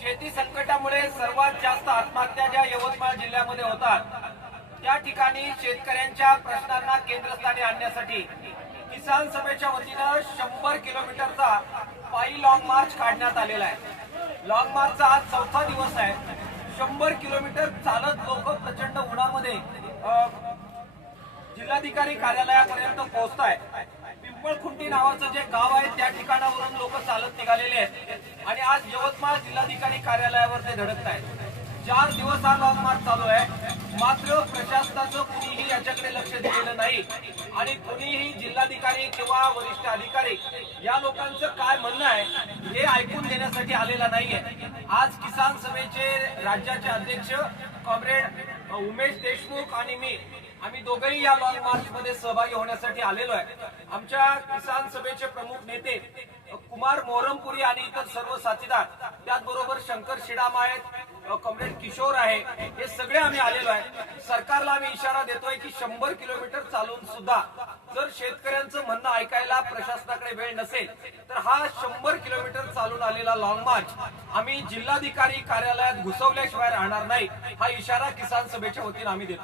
शेती संकटामुळे सर्वात जास्त आत्महत्या ज्या यवतमाळ जिल्ह्यामध्ये होतात त्या ठिकाणी शेतकऱ्यांच्या प्रश्नांना केंद्रस्थानी आणण्यासाठी किसान सभेच्या वतीनं 100 किलोमीटरचा पायी लॉंग मार्च काढण्यात आलेला आहे। लॉंग मार्चचा आज चौथा दिवस आहे। 100 किलोमीटर चालत लोक प्रचंड उन्हामध्ये जिल्हाधिकारी कार्यालयापर्यंत पोहोचताय। पिंपळखुंटी नावाचं जे गाव आहे त्या ठिकाणावरून लोक चालत निघालेले आहेत आणि आज यवतमाळ जिल्हाधिकारी कार्यालयावर ते धडकत आहेत। 4 दिवस हा लॉंग मार्च चालू आहे, मात्र प्रशासनाचं कुणीही याच्याकडे लक्ष दिलेलं नाही आणि कुणीही जिल्हाधिकारी किंवा वरिष्ठ अधिकारी या लोकांचं काय म्हणणं आहे हे ऐकून घेण्यासाठी आलेला नाहीये। आज किसान सभेचे राज्याचे अध्यक्ष कॉम्रेड उमेश देशमुख आणि मी आम्ही दोघेही या लॉंग मार्च मध्ये सहभागी होण्यासाठी आलेलो आहे। आमच्या किसान सभेचे प्रमुख नेते कुमार मोहरमपुरी आणि इतर सर्व साथीदार, त्याचबरोबर शंकर शिडाम आहेत, कॉम्रेड किशोर आहे, हे सगळे आम्ही आलेलो आहे। सरकारला आम्ही इशारा देतोय की 100 किलोमीटर चालून सुद्धा जर शेतकऱ्यांचं म्हणणं ऐकायला प्रशासनाकडे वेळ नसेल तर हा 100 किलोमीटर चालून आलेला लॉंग मार्च आम्ही जिल्हाधिकारी कार्यालयात घुसवल्याशिवाय राहणार नाही, हा इशारा किसान सभेच्या वतीने आम्ही देतो।